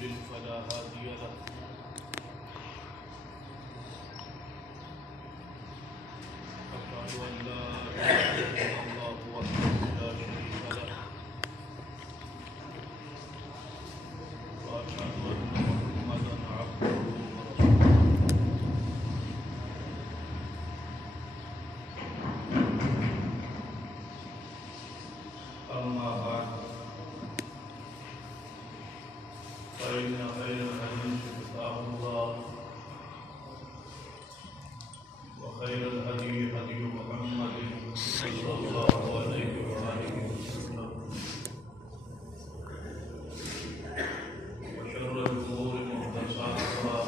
يضلل فلا هادي له أشهد أن لا إله إلا الله وحده لا شريك له وأشهد أن محمدا عبده ورسوله أما بعد فإن خير الحديث كتاب الله وخير الهدي هدي محمد صلى الله عليه وآله وسلم وشر الأمور محدثاتها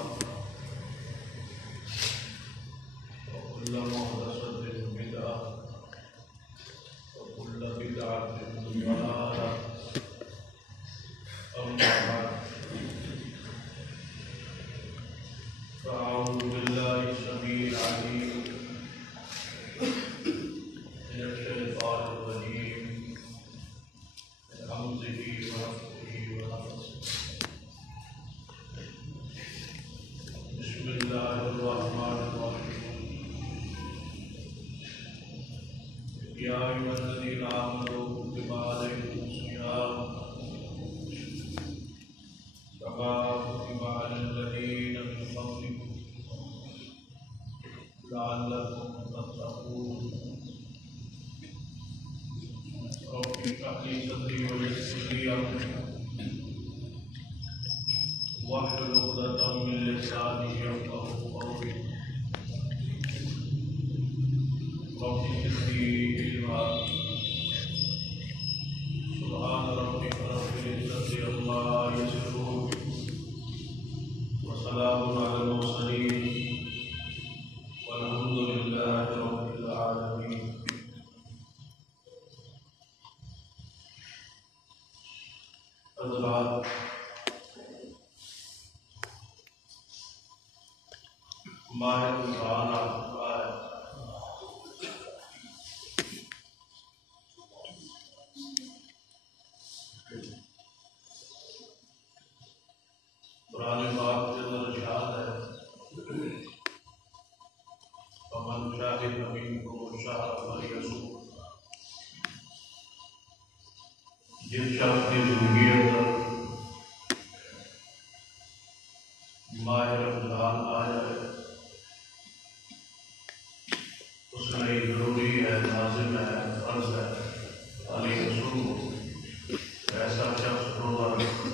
وكل محدثة بدعة وكل بدعة ضلالة أما بعد فأعوذ بالله السميع العليم من الشيطان الرجيم من همزه ونفخه ونفثه بسم الله الرحمن الرحيم يا أيها الذين آمنوا كتب عليكم الصيام كما كتب على الذين من قبلكم لعلكم تتقون رب اشرح لي صدري ويسر لي أمري واحلل عقدة من لساني يفقهوا قولي رب زدني علما سبحان ربك رب العزة عما يصفون وسلام على المرسلين والحمد لله رب العالمين. حضرات، ماہ رمضان آ چکا ہے. قرآن پاک کے اندر ارشاد ہے فمن شاہد منکم الشہر فلیصم. جس شخص کی زندگی اندر ماہ رمضان آ جائے اس میں ضروری ہے، لازم ہے، فرض ہے فلیصم، ایسا شخص روزہ رکھے.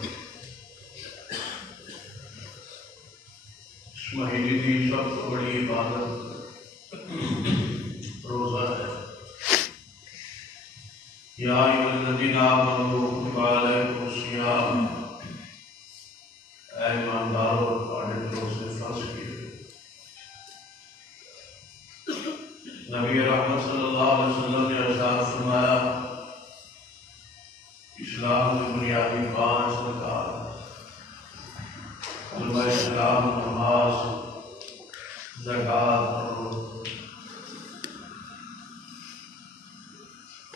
اس مہینے کی سب سے بڑی عبادت روزہ ہے. یا ایھا الذین آمنوا کتب علیکم الصیام، اے ایماندارو تمہارے روزے فرض کیے. نبی رحمت صلی اللہ علیہ وسلم نے ارشاد فرمایا اسلام کی بنیادی 5 ارکان کلمہ اسلام، نماز، زکوٰۃ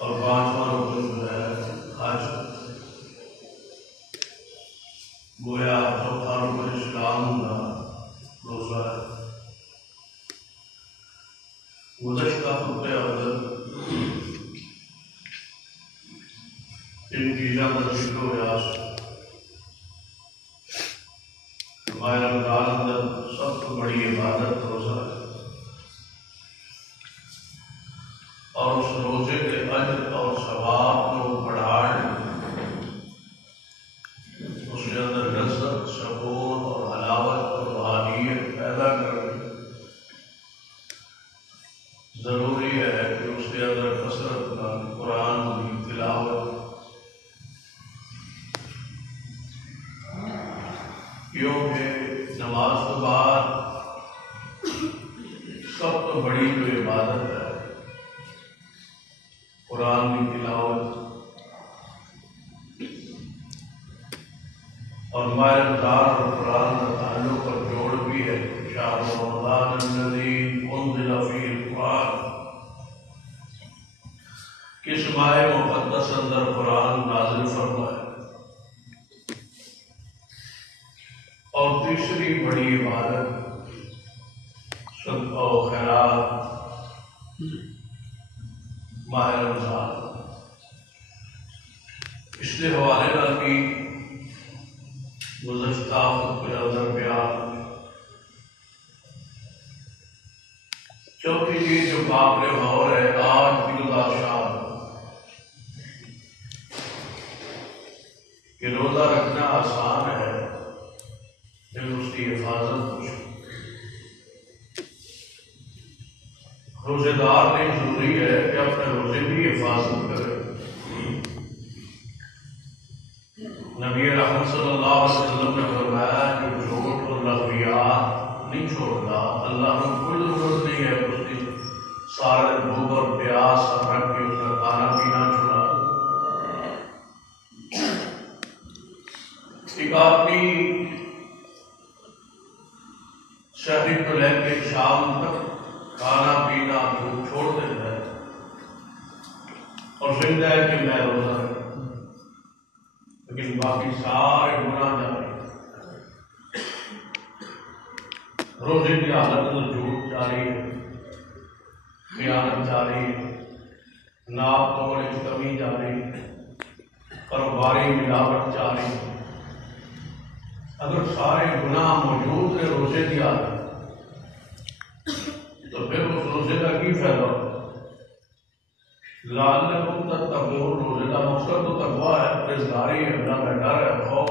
اور 5واں رکن جو ہے حج. گویا چوتھا رکن اسلام کا روزہ ہے. گزشتہ خطبے اول ان چیزوں کا ذکر ہوا. ماہ رمضان اندر سب سے بڑی عبادت روزہ ہے اور اس روزے کے اجر اور ثواب کو بڑھانے، اس کے اندر لذت، سکون اور حلاوت اور روحانیت پیدا کرنے ضروری ہے کہ اس کے اندر کثرت کا قرآن کی تلاوت. کیونکہ نماز کے بعد سب سے بڑی جو عبادت ہے قرآن کی تلاوت. اور ماہ رمضان اور قرآن کا تعلق اور جوڑ بھی ہے. شہر رمضان الذی انزل فیہ القرآن، کس ماہ مقدس اندر قرآن نازل فرمائے. تیسری بڑی عبادت صدقہ و خیرات ماہ رمضان، اس کے حوالے نال بھی گزشتہ خطبے اندر بیان چوتھی چیز جو قابل غور ہے آج کی گزارشات کہ روزہ رکھنا آسان ہے لیکن اس کی حفاظت مشکل۔ روزے دار نے ضروری ہے کہ اپنے روزے کی حفاظت کرے۔ نبی رحمت صلی اللہ علیہ وسلم نے فرمایا کہ جھوٹ اور لغویات نہیں چھوڑتا، اللہ کو کوئی ضرورت نہیں ہے اس کی سارے بھوک اور پیاس رکھ کے اس کا کھانا پینا چھوڑا۔ ایک آدمی شہری کو لے کے شام تک کھانا پینا چھوڑ دیتا ہے اور سمجھتا ہے کہ میں روزہ رکھوں، لیکن باقی سارے گناہ جاری۔ روزے کی حالت میں جھوٹ جاری ہے، خیانت جاری ہے، ناپ توڑ کی کمی جاری، کاروباری ملاوٹ جاری۔ اگر سارے گناہ موجود ہیں روزے کی حالت تو پھر اس روزے کا کی فائدہ؟ لعلکم تتقون، روزے کا مقصد تو تقویٰ ہے، پرہیزگاری ہے، اللہ کا ڈر ہے، خوف۔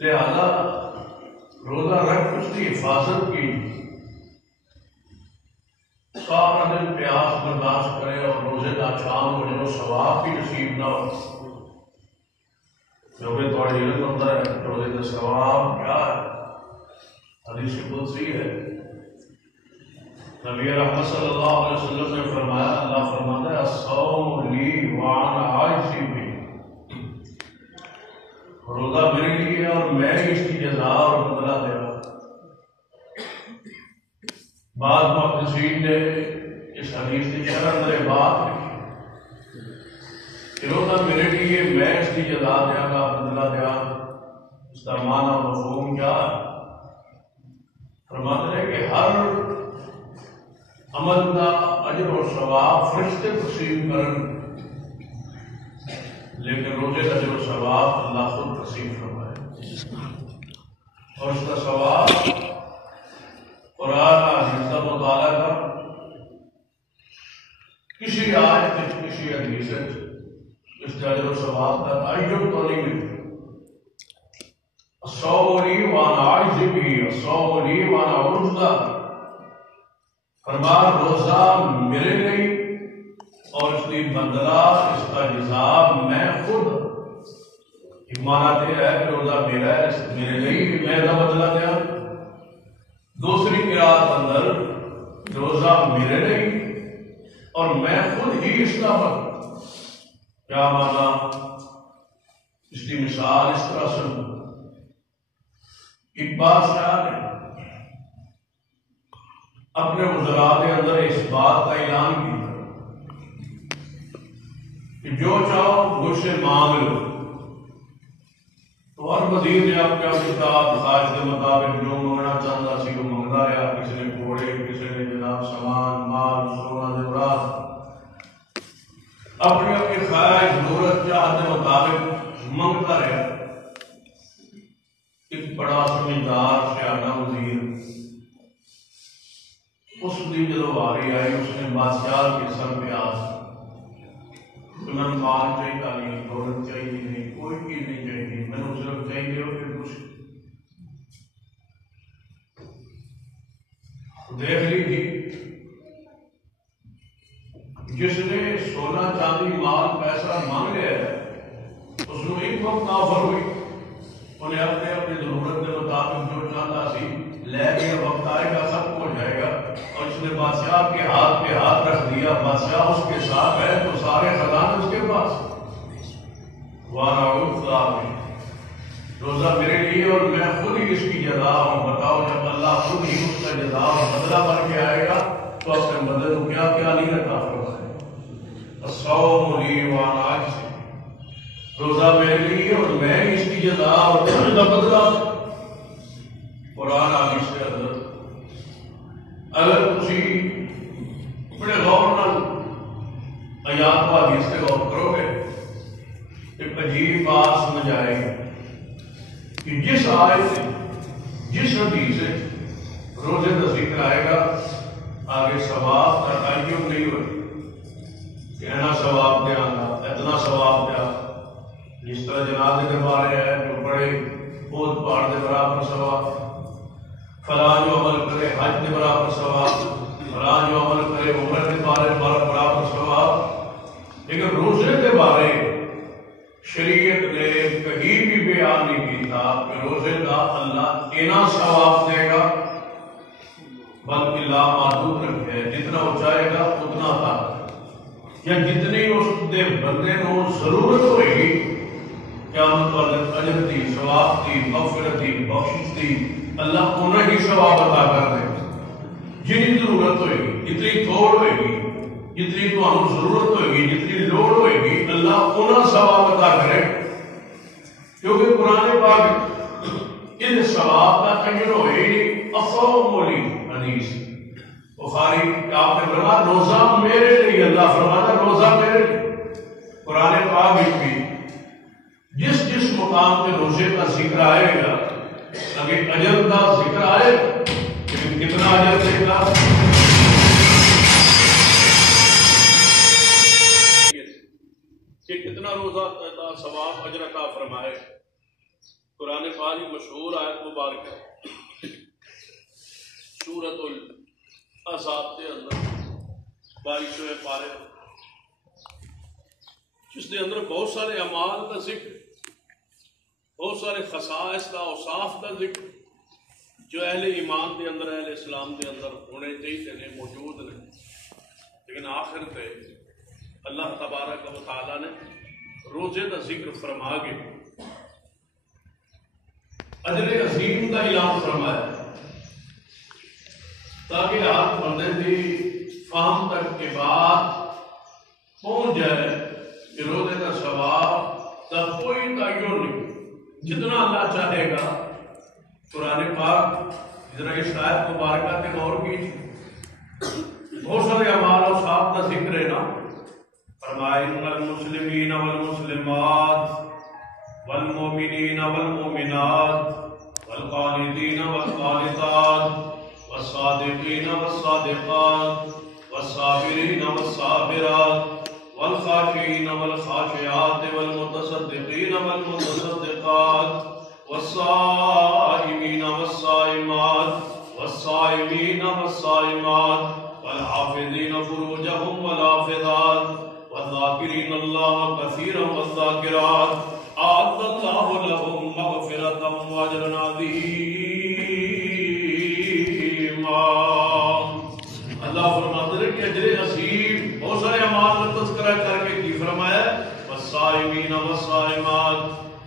لہذا روزہ رکھ اس کی حفاظت کی، سارا دن پیاس برداشت کرے اور روزے کا شام ہو جو ثواب بھی نصیب نہ ہو، جو کہ تھوڑی علم ہوتا ہے روزے کا ثواب کیا ہے۔ حدیث قدسی ہے، نبی رحمت صلی اللہ علیہ وسلم نے فرمایا، اللہ فرماتا ہے الصوم لی وانا عاجز بھی، روزہ میرے لیے ہے اور میں اس کی جزا اور بدلہ دے رہا۔ بعض محدثین نے اس حدیث کی شرح اندر بات لکھی کہ روزہ میرے لیے میں اس کی جزا دیا گا، بدلہ دیا۔ اس کا معنی مفہوم کیا ہے؟ فرماتے ہیں کہ ہر عمل کا اجر و ثواب فرشتے تقسیم کریں، لیکن روزے کا اجر و ثواب اللہ خود تقسیم فرمائے، اور اس کا ثواب قرآن حدیث کا مطالعہ کر، کسی آیت کسی حدیث اس کا اجر و ثواب کا تعین تو نہیں ملتا۔ الصوم لی وانا عاجز بھی، الصوم لی وانا عرضہ، فرمایا روزہ میرے لیے اور اس کی بدلہ اس کا جزا میں خود۔ ایک معنی یہ ہے کہ روزہ میرا ہے، میرے لیے میں کا بدلہ دیا۔ دوسری قرات اندر روزہ میرے لیے اور میں خود ہی اس کا بدلہ۔ کیا معنی؟ اس کی مثال اس طرح سے، ایک بادشاہ نے اپنے وزراء کے اندر اس بات کا اعلان کیا کہ جو چاہو مجھ سے مانگ لو، تو ہر وزیر نے اپنے کتاب خواہش کے مطابق جو منگنا چاہتا سی وہ منگتا رہا۔ کسی نے گھوڑے، کسی نے جناب سامان، مال، سونا زیورات، اپنی اپنی خواہش ضرورت چاہت کے مطابق منگتا رہا۔ ایک بڑا سمجھدار سیاح وزیر، اس کی جدو واری آئی اس نے بادشاہ کے سر پہ میں مال چاہیے نہیں، دولت چاہیے نہیں، کوئی چیز نہیں چاہیے، میں نے صرف چاہیے ہو کہ کچھ دیکھ لیجیے۔ جس نے سونا چاندی مال پیسہ مانگ لیا اس نے ایک وقت آفر ہوئی، انہیں اپنے اپنی ضرورت کے مطابق جو چاہتا سی لے کے وقت آئے گا سب ہو جائے گا، اور اس نے بادشاہ کے ہاتھ پہ ہاتھ رکھ دیا، بادشاہ اس کے ساتھ ہے تو سارے خزانے اس کے پاس۔ روزہ میرے لیے اور میں خود ہی اس کی جزا ہوں۔ بتاؤ جب اللہ خود ہی اس کا جزا اور بدلہ بن کے آئے گا تو اپنے بدلے کو کیا کیا نہیں رکھا فرمائے۔ الصوم لی وانا عاجز، روزہ میرے لیے اور میں اس کی جزا اور بدلہ قرآن آگے سے حضرت اگر تسی بڑے غور نال آیات و حدیث سے غور کرو گے ایک عجیب بات سمجھ آئے گی کہ جس آیت سے جس حدیث سے روزے کا ذکر آئے گا آگے ثواب کا تعین نہیں ہوئی کہ اینا ثواب دیا گا اتنا ثواب دیا جس طرح جنازے کے بارے ہے جو بڑے بہت پہاڑ کے برابر ثواب فلاں جو عمل کرے حج کے برابر ثواب فلاں جو عمل کرے عمر کے بارے برابر ثواب لیکن روزے کے بارے شریعت نے کہیں بھی بیان نہیں کیتا کہ روزے کا اللہ اتنا ثواب دے گا بلکہ لا محدود رکھے جتنا وہ چاہے گا اتنا تھا یا جتنی اس دے بندے نو ضرورت ہوئے گی قیامت والے اجر دی ثواب دی مغفرت دی بخشش دی اللہ انہیں ہی ثواب عطا کر دے جتنی ضرورت ہوئے گی جتنی تھوڑ ہوئے گی جتنی تو ضرورت ہوئے گی جتنی لوڑ ہوئے گی اللہ انہیں ثواب عطا کرے کیونکہ قرآن پاک اس ثواب کا تجر ہوئے افہم مولی حدیث بخاری آپ نے فرمایا روزہ میرے لیے اللہ فرماتا روزہ میرے لیے قرآن پاک بھی جس جس مقام پہ روزے کا ذکر آئے گا اگر اجر کا ذکر آئے لیکن کتنا اجر دے گا کہ کتنا روزہ ثواب اجر عطا فرمائے قرآن پاک کی مشہور آیت مبارک ہے سورۃ الاحزاب کے اندر 22ویں پارے جس کے اندر بہت سارے اعمال کا ذکر بہت سارے خصائص کا اوصاف کا ذکر جو اہل ایمان کے اندر اہل اسلام کے اندر ہونے چاہیے موجود ہیں لیکن آخر پہ اللہ تبارک و تعالیٰ نے روزے کا ذکر فرما کے اجر عظیم کا اعلان فرمایا تاکہ آپ بندے کی فہم تک کے بعد پہنچ جائے کہ روزے کا ثواب کا کوئی تعین نہیں جتنا اللہ چاہے گا قرآن پاک ذرا اس آیت مبارکہ کے غور کیجیے بہت سارے اعمال اور صاحب کا ذکر ہے نا فرمائے المسلمین والمسلمات والمؤمنین والمؤمنات والقانتین والقانتات والصادقین والصادقات والصابرین والصابرات والخاشعین والخاشعات والمتصدقین والمتصدقات والصائمین والصائمات والصائمین والصائمات والحافظین فروجهم والحافظات والذاکرین اللہ کثیرا والذاکرات اعد اللہ لهم مغفرۃ واجرا عظیما اللہ فرماتے ہیں کہ اجر عظیم بہت سارے اعمال کا تذکرہ کر کے کی فرمایا والصائمین والصائمات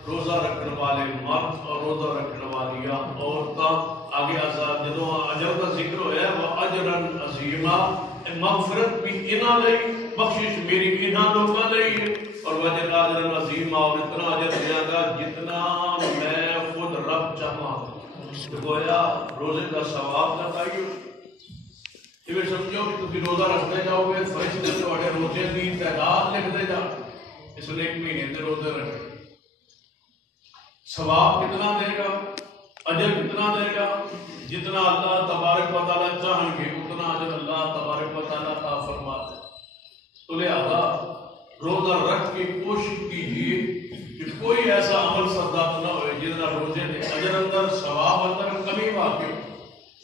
روزہ رکھنے والے مرد اور روزہ رکھنے والی عورتاں آگے آزاد جدوں اجر کا ذکر ہوا ہے وہ اجرا عظیما مغفرت بھی انہاں لئی بخشش میری انہاں لوکاں لئی اور وجر اجر عظیما اور اتنا اجر دیا گا جتنا میں خود رب چاہاں گویا روزے کا ثواب کا تعین یہ سمجھو کہ تم روزہ رکھتے جاؤ گے فرشتے تھوڑے روزے کی تعداد لکھتے جا اس لیے ایک مہینے کے روزے رکھے ثواب کتنا دے گا اجر کتنا دے گا جتنا اللہ تبارک و تعالیٰ چاہیں گے اتنا اجر اللہ تبارک و تعالیٰ عطا فرما دے تو لہذا روزہ رکھ کے کوشش کیجیے کہ کوئی ایسا عمل سرداد نہ ہوئے جس طرح روزے کے اجر اندر ثواب اندر کمی واقع ہو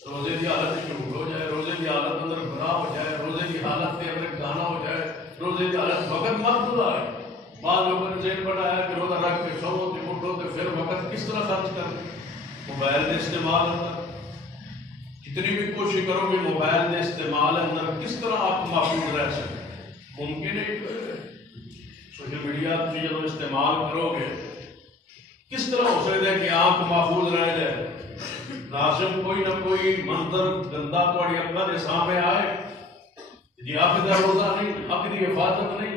روزے کی حالت شروع ہو جائے روزے کی حالت اندر گناہ ہو جائے روزے کی حالت کے اندر گانا ہو جائے روزے کی حالت وقت مت گزارے بعض لوگوں نے ذہن بڑھایا کہ روزہ رکھ کے سو ہوتے اٹھو تو پھر وقت کس طرح خرچ کر موبائل کے استعمال اندر جتنی بھی کوشش کرو گے موبائل کے استعمال اندر کس طرح آپ محفوظ رہ سکتے ممکن ہے سوشل میڈیا کی جب استعمال کرو گے کس طرح ہو سکتا ہے کہ آپ محفوظ رہ جائے لازم کوئی نہ کوئی منظر گندا تھوڑی اکھاں دے سامنے آئے جی آپ کا روزہ نہیں آپ کی حفاظت نہیں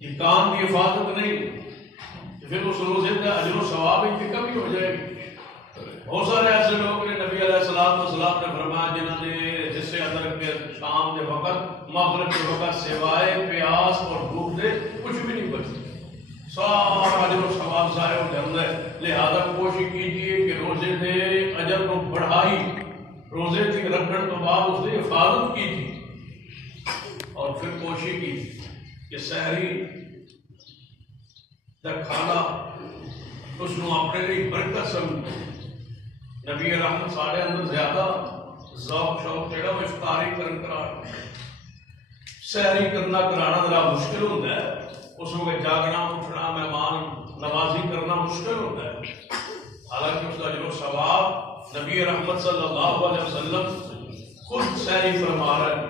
یہ کان کی حفاظت نہیں پھر اس روزے کا اجر و ثواب کی کمی ہو جائے گی. بہت سارے ایسے لوگ نے نبی علیہ السلام نے فرمایا جنہوں نے جس سے ادر کے شام کے وقت مغرب کے وقت سوائے پیاس اور بھوک دے کچھ بھی نہیں بچتے، سارا اجر و ثواب ضائع ہو جاتا ہے. لہذا کوشش کیجیے کہ روزے دے اجر کو بڑھائی، روزے کی رکھنے تو بعد اس کی حفاظت کیجیے، اور پھر کوشش کی کہ سحری کا کھانا اس کو اپنے لیے برکت سمجھو. نبی رحمت سارے اندر زیادہ ذوق شوق جڑا وہ افطاری کرنا سحری کرنا کرانا ذرا مشکل ہوتا ہے. اس وقت جاگنا اٹھنا مہمان نوازی کرنا مشکل ہوتا ہے. حالانکہ اس کا جو ثواب نبی رحمت صلی اللہ علیہ وسلم خود سحری فرما رہے ہیں.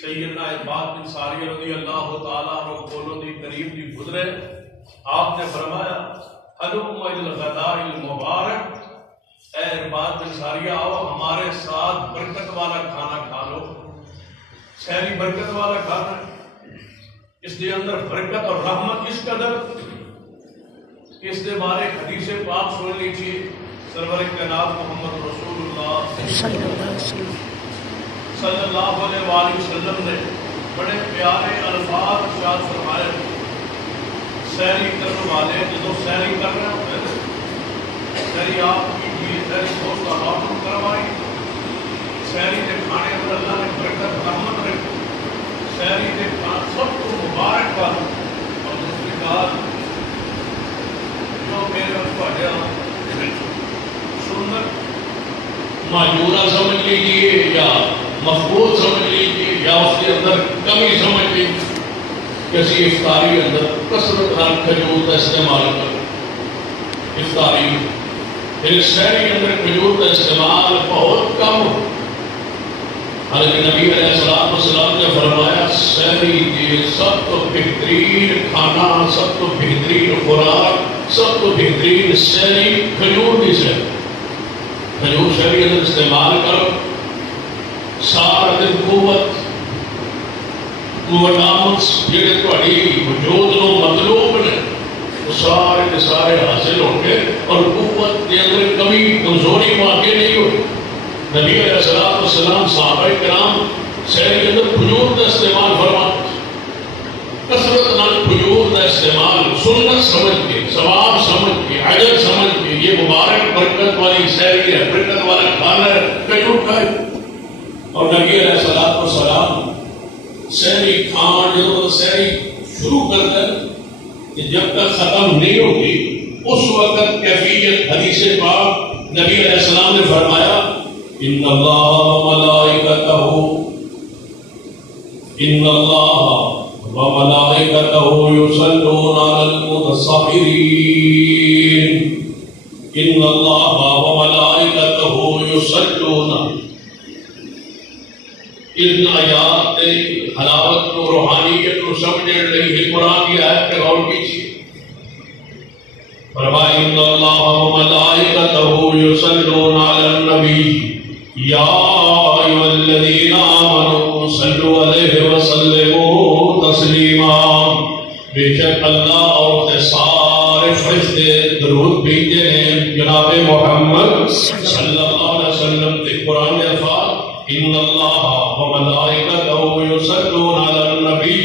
سیدنا عباد بن ساری رضی اللہ تعالیٰ عنہ کولوں دی قریب دی گزرے، آپ نے فرمایا حلم الغداء المبارک، اے عباد بن ساریہ آؤ ہمارے ساتھ برکت والا کھانا کھا لو. سحری برکت والا کھانا، اس کے اندر برکت اور رحمت اس قدر، اس کے بارے حدیث پاک سن لیجیے. سرور کائنات محمد رسول اللہ صلی اللہ علیہ وآلہ وسلم نے بڑے پیارے الفاظ ارشاد فرمائے. سحری کرنے والے جدو سحری کر رہے ہوتے ہیں، سحری آپ کیجیے، سحری دوست حاصل کروائی. سحری کے کھانے پر اللہ نے برکت رحمت رکھی. سحری کے کھانے سب کو مبارک کر. اور دوسری بات جو میرے سنت معجورہ سمجھ لیجیے یا مفقود سمجھ لیجیے یا اس کے اندر کمی سمجھ لیجیے، کسی افطاری اندر کثرت ہر کھجور کا استعمال کر. افطاری پھر سحری اندر کھجور کا استعمال بہت کم. حضرت نبی علیہ السلام نے فرمایا سحری کے سب تو بہترین کھانا، سب تو بہترین خوراک، سب تو بہترین سحری کھجور کی سحری. کھجور سحری اندر استعمال کرو، سارا دن قوت جڑے تھوڑی وجود نو مطلوب نے وہ سارے کے سارے حاصل ہوں گے، اور قوت کے اندر کمی کمزوری واقع نہیں ہوگی. نبی علیہ السلام صحابہ کرام سحری کے اندر کھجور کا استعمال فرماتے، کثرت نال کھجور کا استعمال سنت سمجھ کے، ثواب سمجھ کے، اجر سمجھ کے. یہ مبارک برکت والی سحری ہے، برکت والا کھانا ہے، کھجور کھائے. اور نبی علیہ السلام سحری کھان جب سحری شروع کرتا ہے کہ جب تک ختم نہیں ہوگی اس وقت کیفیت حدیث پاک نبی علیہ السلام نے فرمایا ان اللہ وملائکتہ یصلون علی المتصابرین. ان اللہ وملائکتہ یصلون. ان آیات نے حلاوت کو، روحانیت کو سمجھنے لئی قرآن کی آیت پہ غور کیجیے. فرمایا ان اللہ وملائکتہ یصلون علی النبی یا ایھا الذین آمنوا صلوا علیہ وسلموا تسلیما. بے شک اللہ اور سارے فرشتے درود بھیجتے ہیں جناب محمد صلی اللہ علیہ وسلم کے. قرآن میں الفاظ ان اللہ وملائکتہ یصلون علی النبی،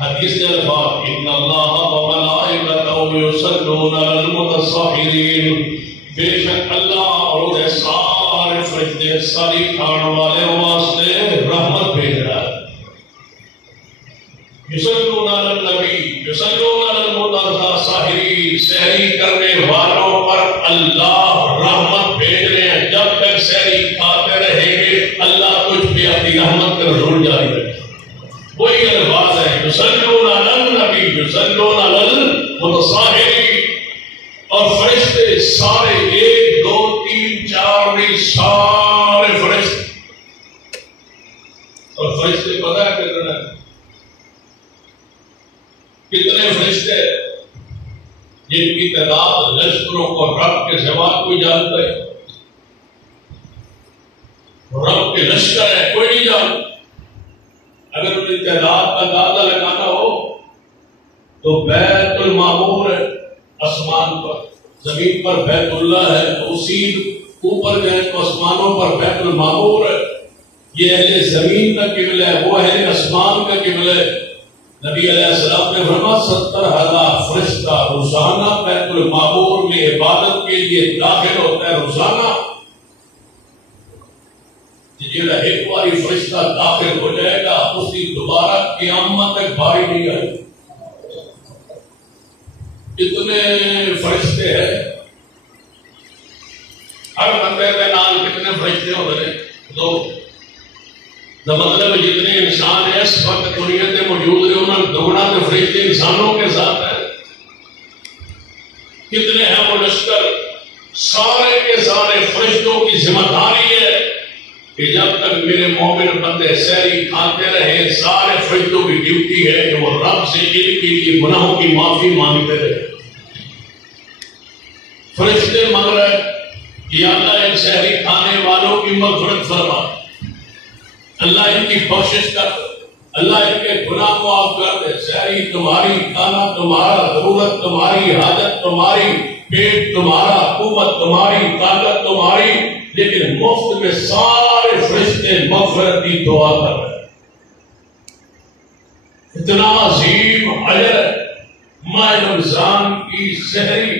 حدیث کے الفاظ ان اللہ وملائکتہ یصلون علی المتصابرین. بے شک اللہ اور سارے فرشتے ساری کھان والے واسطے رحمت بھیج رہا ہے. یصلون علی النبی یصلون علی المتصابرین. سحری کرنے والوں پر اللہ رحمت بھیج رہے ہیں. جب تک سحری کھاتے رہیں گے اللہ تجھ پہ اپنی رحمت کا نزول جاری رکھے. وہی الفاظ ہے یصلون علی النبی یصلون علی المتصابرین. اور فرشتے سارے 1 2 3 4 نہیں، سارے فرشتے. اور فرشتے پتہ ہے کتنے فرشتے جن کی تعداد لشکروں کو رب کے سوا کوئی جانتا ہے. رب کے لشکر ہے، کوئی نہیں جانتا. اگر انہیں تعداد کا اندازہ لگانا ہو تو بیت المعمور ہے آسمان پر، زمین پر بیت اللہ ہے، اسی اوپر گئے تو آسمانوں پر بیت المعمور ہے. یہ اہل زمین کا قبلہ ہے، وہ اہل آسمان کا قبلہ ہے. نبی علیہ السلام نے فرمایا 70,000 فرشتہ روزانہ بیت المعمور میں عبادت کے لیے داخل ہوتا ہے روزانہ. جڑا ایک باری فرشتہ داخل ہو جائے گا اس کی دوبارہ قیامت تک باری نہیں آئے. کتنے فرشتے ہیں ہر بندے کے نام؟ کتنے فرشتے ہوتے ہیں؟ دو. مطلب جتنے انسان ہیں اس وقت دنیا کے موجود ہیں انہوں نے دوگنا کے فرشتے انسانوں کے ساتھ ہیں. کتنے ہیں وہ لشکر؟ سارے کے سارے فرشتوں کی ذمہ داری ہے کہ جب تک میرے مومن بندے سحری کھاتے رہے، سارے فرشتوں کی ڈیوٹی ہے کہ وہ رب سے ان کی گناہوں کی معافی مانگتے رہے. فرشتے مانگ رہے یا اللہ ان سحری کھانے والوں کی مغفرت فرما، اللہ ان کی بخشش کر، اللہ ان کے گناہ معاف کر دے. سحری تمہاری، کھانا تمہارا، ضرورت تمہاری، حاجت تمہاری، پیٹ تمہارا، قوت تمہاری، طاقت تمہاری، لیکن مفت میں سارے فرشتے مغفرت کی دعا کر رہے ہیں. اتنا عظیم اجر ماہ رمضان کی سحری